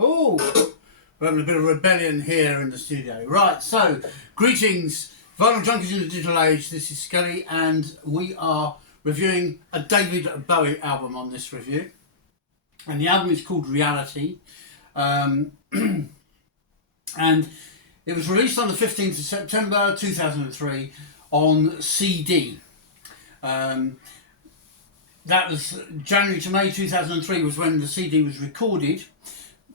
Oh, we're having a bit of rebellion here in the studio. Right, so, greetings, vinyl junkies in the digital age. This is Skelly, and we are reviewing a David Bowie album on this review. And the album is called Reality. And it was released on the 15th of September 2003 on CD. That was January to May 2003 was when the CD was recorded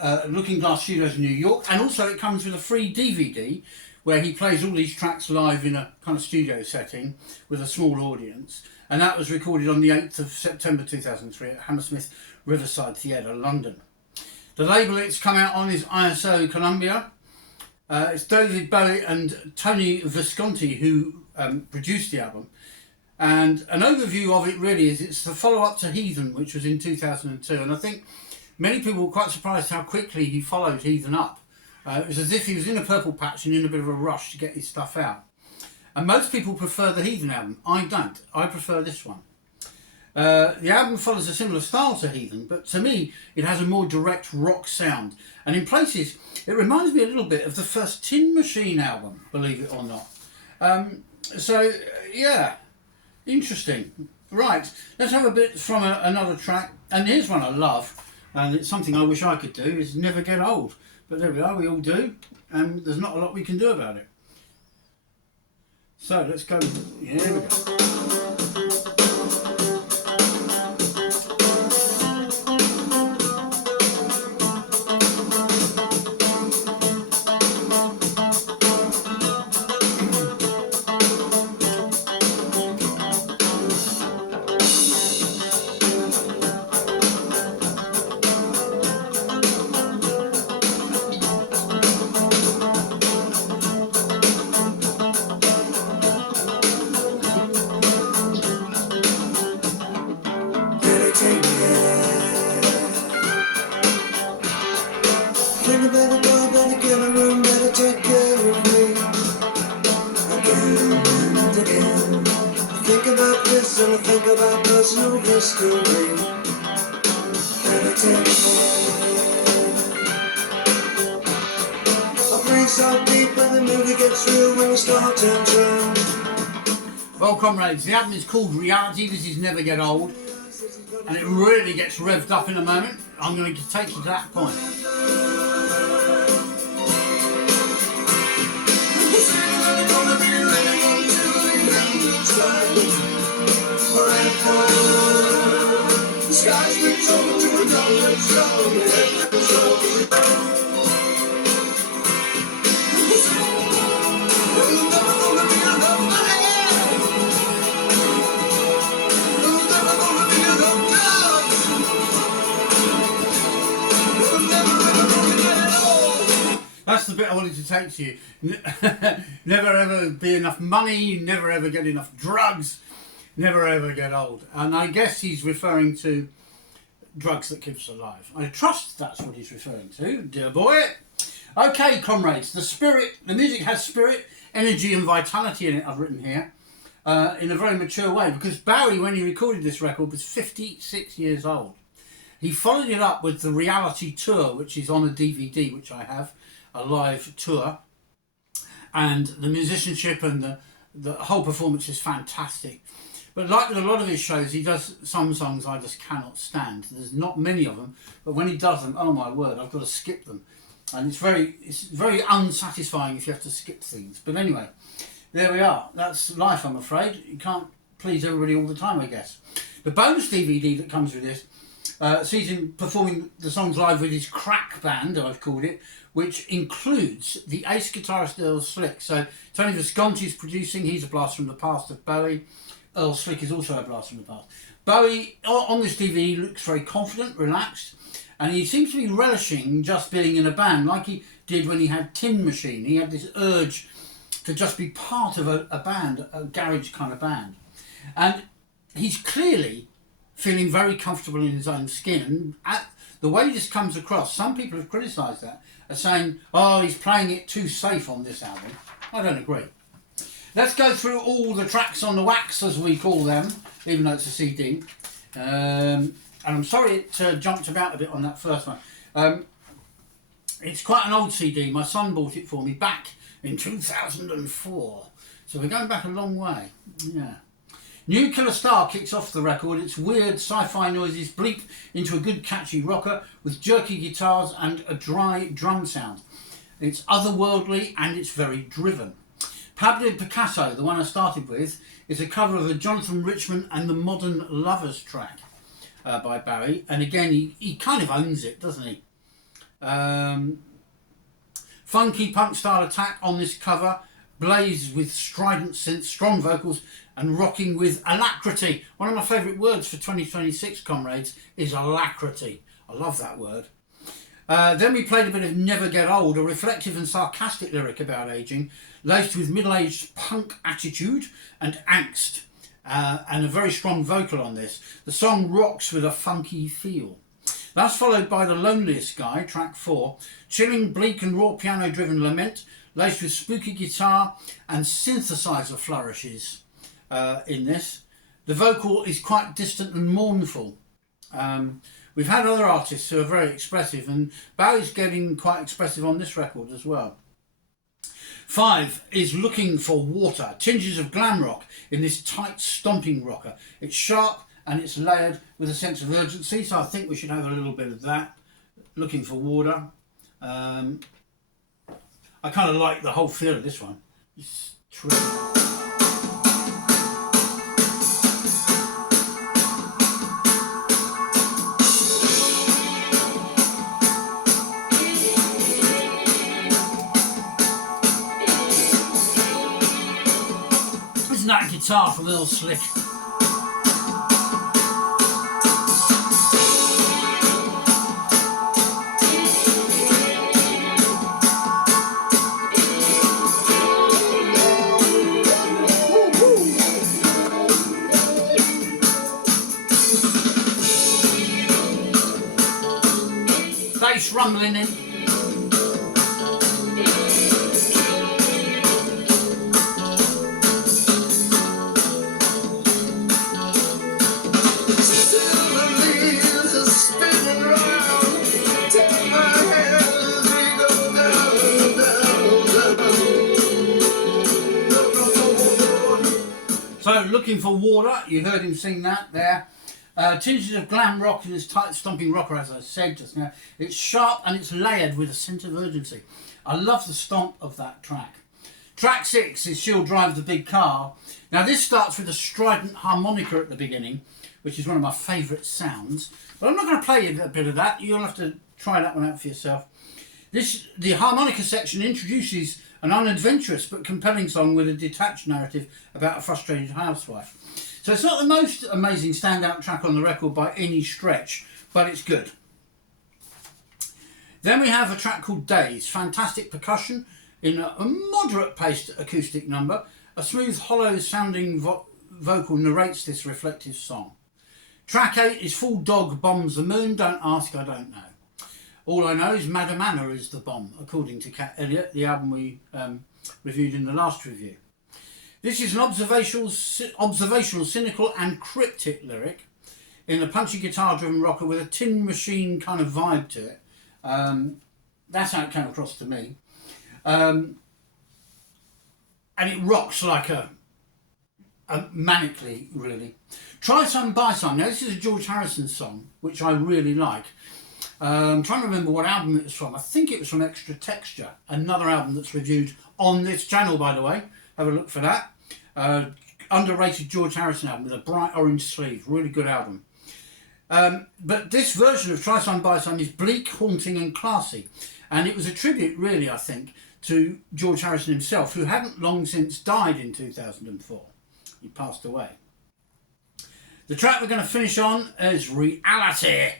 at Looking Glass Studios in New York, and also it comes with a free DVD where he plays all these tracks live in a kind of studio setting with a small audience, and that was recorded on the 8th of September 2003 at Hammersmith Riverside Theatre, London. The label it's come out on is ISO Columbia. It's David Bowie and Tony Visconti who produced the album. And an overview of it really is it's the follow-up to Heathen, which was in 2002. And I think many people were quite surprised how quickly he followed Heathen up. It was as if he was in a purple patch and in a bit of a rush to get his stuff out. And most people prefer the Heathen album. I don't. I prefer this one. The album follows a similar style to Heathen, but to me it has a more direct rock sound. And in places it reminds me a little bit of the first Tin Machine album, believe it or not. So, yeah. Interesting. Right, let's have a bit from another track. And here's one I love, and it's something I wish I could do, is Never Get Old. But there we are, we all do, and there's not a lot we can do about it. So let's go. Here we go. Think about a dog, better get a room, better take care of me again and again. I think about this and I think about personal history. Better take care. I breathe so deep when the movie gets through, when the star turns round. Well, comrades, the album is called Reality. This is Never Get Old, and it really gets revved up in a moment. I'm going to take you to that point. That's the bit I wanted to take to you. Never ever be enough money, never ever get enough drugs, never ever get old. And I guess he's referring to drugs that keep us alive. I trust that's what he's referring to, dear boy. Okay, comrades, the music has spirit, energy and vitality in it, I've written here, in a very mature way, because Bowie, when he recorded this record, was 56 years old. He followed it up with the Reality Tour, which is on a DVD, which I have, a live tour, and the musicianship and the whole performance is fantastic. But like with a lot of his shows, he does some songs I just cannot stand. There's not many of them, but when he does them, oh my word, I've got to skip them. And it's very unsatisfying if you have to skip things. But anyway, there we are. That's life, I'm afraid. You can't please everybody all the time, I guess. The bonus DVD that comes with this sees him performing the songs live with his crack band, I've called it, which includes the ace guitarist Earl Slick. So Tony Visconti is producing, he's a blast from the past of Bowie. Earl Slick is also a blast from the past. Bowie, on this DVD, looks very confident, relaxed, and he seems to be relishing just being in a band, like he did when he had Tin Machine. He had this urge to just be part of a band, a garage kind of band. And he's clearly feeling very comfortable in his own skin. And the way this comes across, some people have criticised that, as saying, oh, he's playing it too safe on this album. I don't agree. Let's go through all the tracks on the wax, as we call them, even though it's a CD. And I'm sorry it jumped about a bit on that first one. It's quite an old CD. My son bought it for me back in 2004. So we're going back a long way. Yeah. Nuclear Star kicks off the record. Its weird sci-fi noises bleep into a good catchy rocker with jerky guitars and a dry drum sound. It's otherworldly and it's very driven. Pablo Picasso, the one I started with, is a cover of a Jonathan Richman and the Modern Lovers track by Bowie. And again, he kind of owns it, doesn't he? Funky punk style attack on this cover, blazed with strident synths, strong vocals and rocking with alacrity. One of my favourite words for 2026, comrades, is alacrity. I love that word. Then we played a bit of Never Get Old, a reflective and sarcastic lyric about ageing, laced with middle-aged punk attitude and angst, and a very strong vocal on this. The song rocks with a funky feel. That's followed by The Loneliest Guy, track 4, chilling, bleak and raw piano-driven lament, laced with spooky guitar and synthesizer flourishes in this. The vocal is quite distant and mournful. We've had other artists who are very expressive, and Bowie's getting quite expressive on this record as well. 5 is Looking for Water, tinges of glam rock in this tight stomping rocker. It's sharp and it's layered with a sense of urgency, so I think we should have a little bit of that. Looking for Water. I kind of like the whole feel of this one. It's true. Isn't that guitar from Earl Slick? Bass rumbling in. So, Looking for Water, you heard him sing that there. Tinges of glam rock in this tight stomping rocker, as I said just now. It's sharp and it's layered with a sense of urgency. I love the stomp of that track. Track 6 is She'll Drive the Big Car. Now this starts with a strident harmonica at the beginning, which is one of my favourite sounds. But I'm not going to play you a bit of that. You'll have to try that one out for yourself. The harmonica section introduces an unadventurous but compelling song with a detached narrative about a frustrated housewife. So it's not the most amazing standout track on the record by any stretch, but it's good. Then we have a track called Days. Fantastic percussion in a moderate-paced acoustic number. A smooth, hollow-sounding vocal narrates this reflective song. Track 8 is Full Dog Bombs the Moon. Don't ask, I don't know. All I know is Madam Anna is the bomb, according to Cat Elliott, the album we reviewed in the last review. This is an observational, cynical and cryptic lyric in a punchy guitar-driven rocker with a Tin Machine kind of vibe to it. That's how it came across to me. And it rocks like a manically, really. Try Some, Buy Some. Now, this is a George Harrison song, which I really like. I'm trying to remember what album it was from. I think it was from Extra Texture, another album that's reviewed on this channel, by the way. Have a look for that. Underrated George Harrison album with a bright orange sleeve. Really good album. But this version of Try Some, Buy Some is bleak, haunting and classy. And it was a tribute, really, I think, to George Harrison himself, who hadn't long since died in 2004. He passed away. The track we're going to finish on is Reality,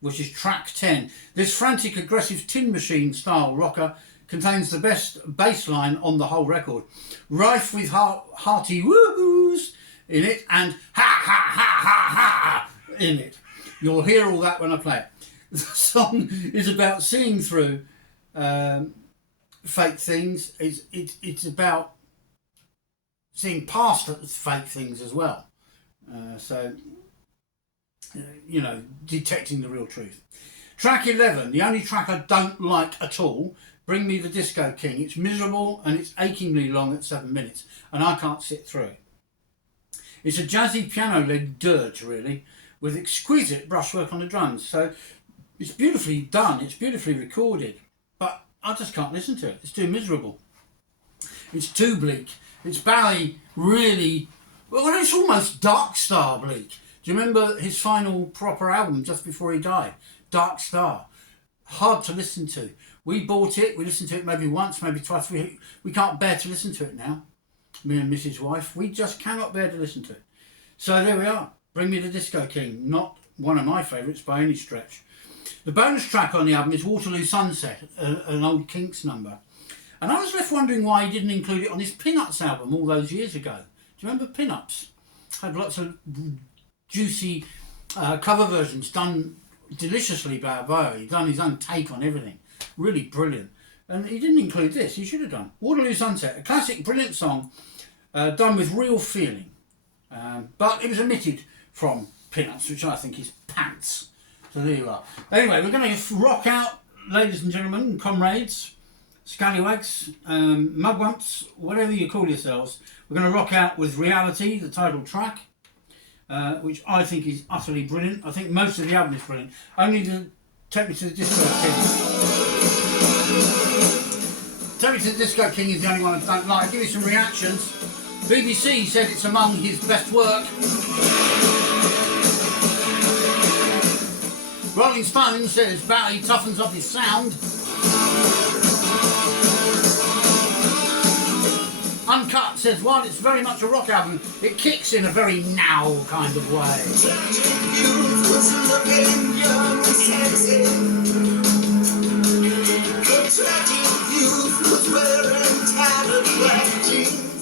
which is track 10. This frantic, aggressive Tin Machine style rocker contains the best bass line on the whole record, rife with hearty woohoos in it and ha ha ha ha ha in it. You'll hear all that when I play it. The song is about seeing through fake things. It's about seeing past fake things as well. So you know, detecting the real truth. Track 11, the only track I don't like at all, Bring Me the Disco King. It's miserable and it's achingly long at 7 minutes, and I can't sit through it. It's a jazzy piano-led dirge, really, with exquisite brushwork on the drums. So it's beautifully done, it's beautifully recorded, but I just can't listen to it. It's too miserable. It's too bleak. It's Bowie really, well, it's almost Dark Star bleak. Do you remember his final proper album just before he died? Dark Star. Hard to listen to. We bought it, we listened to it maybe once, maybe twice. We can't bear to listen to it now. Me and Mrs. Wife, we just cannot bear to listen to it. So there we are. Bring Me the Disco King. Not one of my favourites by any stretch. The bonus track on the album is Waterloo Sunset, an old Kinks number. And I was left wondering why he didn't include it on his Pin-Ups album all those years ago. Do you remember Pin-Ups? Had lots of juicy cover versions done deliciously by Bowie, done his own take on everything. Really brilliant. And he didn't include this, he should have done. Waterloo Sunset, a classic, brilliant song, done with real feeling. But it was omitted from Pin-Ups, which I think is pants. So there you are. Anyway, we're going to rock out, ladies and gentlemen, comrades, scallywags, mugwumps, whatever you call yourselves. We're going to rock out with Reality, the title track, which I think is utterly brilliant. I think most of the album is brilliant. Only to Take Me to the Disco King. Take Me to the Disco King is the only one I don't like. I'll give you some reactions. BBC said it's among his best work. Rolling Stone says Bowie toughens up his sound. Uncut says, while it's very much a rock album, it kicks in a very now kind of way.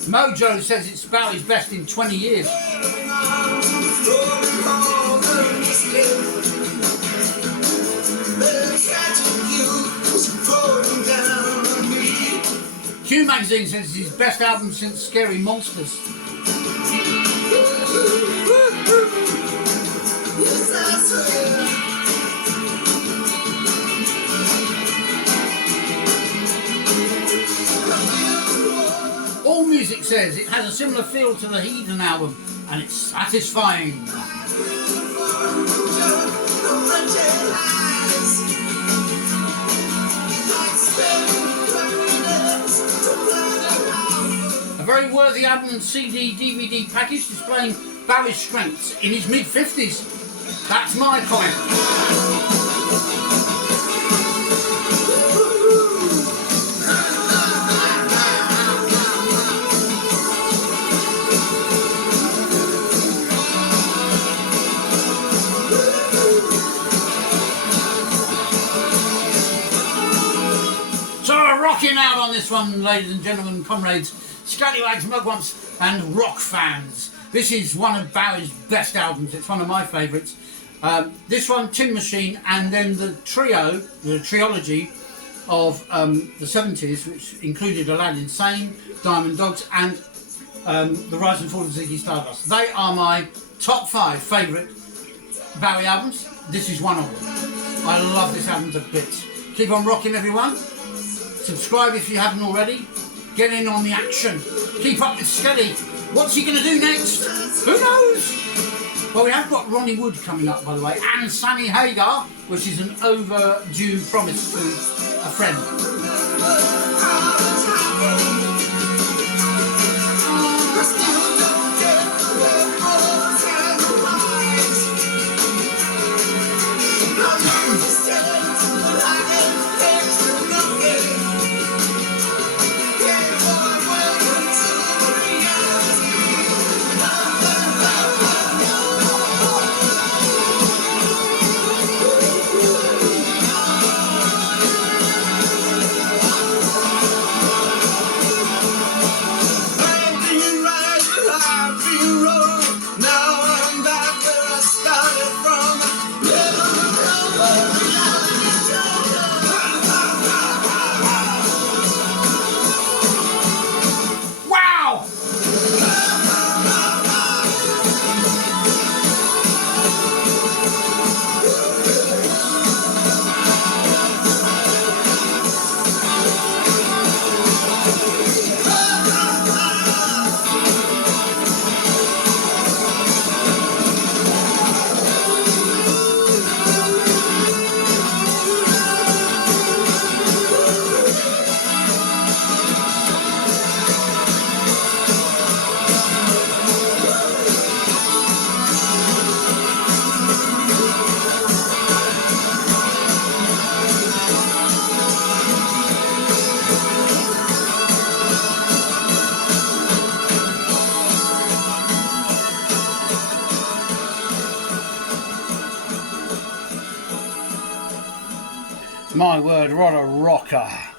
Mojo says it's Bowie's best in 20 years. Q Magazine says it's his best album since Scary Monsters. All Music says it has a similar feel to the Heathen album and it's satisfying. A very worthy album and CD/DVD package displaying Bowie's strengths in his mid-50s. That's my comment. Rocking out on this one, ladies and gentlemen, comrades, scallywags, mugwumps and rock fans. This is one of Bowie's best albums. It's one of my favourites. This one, Tin Machine, and then the trio, the trilogy of the 70s, which included Aladdin Sane, Diamond Dogs and The Rise and Fall of Ziggy Stardust. They are my top 5 favourite Bowie albums. This is one of them. I love this album to bits. Keep on rocking, everyone. Subscribe if you haven't already. Get in on the action. Keep up with Skelly. What's he going to do next? Who knows? Well, we have got Ronnie Wood coming up, by the way, and Sammy Hagar, which is an overdue promise to a friend. My word, what a rocker.